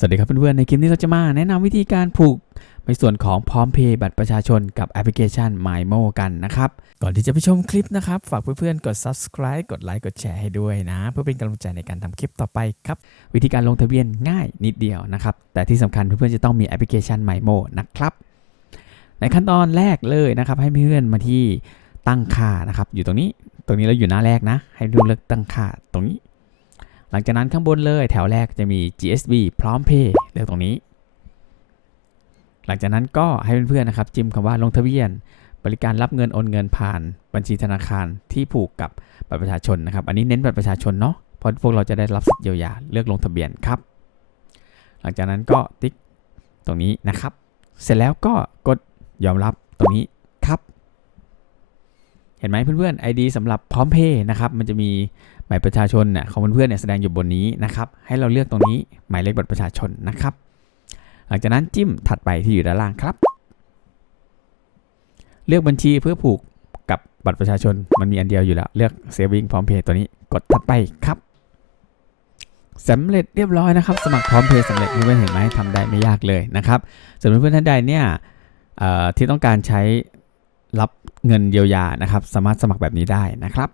สวัสดีครับเพื่อนๆ ในคลิปนี้เราจะมาแนะนำวิธีการผูกในส่วนของพร้อมเพย์บัตรประชาชนกับแอปพลิเคชัน MyMo กันนะครับ ก่อนที่จะไปชมคลิปนะครับ ฝากเพื่อนๆ กด subscribe กดไลค์กดแชร์ให้ด้วยนะ เพื่อเป็นกำลังใจในการทำคลิปต่อไปครับ วิธีการลงทะเบียนง่ายนิดเดียวนะครับ แต่ที่สำคัญเพื่อนๆ จะต้องมีแอปพลิเคชัน MyMo นะครับ ในขั้นตอนแรกเลยนะครับ ให้เพื่อนมาที่ตั้งค่านะครับ อยู่ตรงนี้ ตรงนี้เราอยู่หน้าแรกนะ ให้ดูเลือกตั้งค่าตรงนี้ หลังจากนั้นข้างบนเลยแถวแรกจะมี GSB พร้อมเพย์เลือกตรงนี้ หลังจากนั้นก็ให้เพื่อนๆนะครับ จิ้มคำว่าลงทะเบียน บริการรับเงินโอนเงินผ่านบัญชีธนาคารที่ผูกกับบัตรประชาชนนะครับ อันนี้เน้นบัตรประชาชนเนาะเพราะพวกเราจะได้รับสิทธิเยียวยาเลือกลงทะเบียนครับ หลังจากนั้นก็ติ๊กตรงนี้นะครับ เสร็จแล้วก็กดยอมรับตรงนี้ครับ เห็นไหมเพื่อนๆ ID สำหรับพร้อมเพย์นะครับ มันจะมี หมายประชาชนเนี่ยของเพื่อนๆเนี่ยแสดงอยู่บนนี้นะครับให้เราเลือกตรงนี้หมายเลขบัตรประชาชนนะครับ หลังจากนั้นจิ้มถัดไปที่อยู่ด้านล่างครับ เลือกบัญชีเพื่อผูกกับบัตรประชาชนมันมีอันเดียวอยู่แล้ว เลือก saving พร้อมเพย์ตัวนี้กดถัดไปครับสำเร็จเรียบร้อยนะครับ สมัครพร้อมเพย์สำเร็จเพื่อนๆเห็นไหมทำได้ไม่ยากเลยนะครับส่วนเพื่อนๆท่านใดเนี่ยเอ่อที่ต้องการใช้รับเงินเยียวยานะครับ สามารถสมัครแบบนี้ได้นะครับ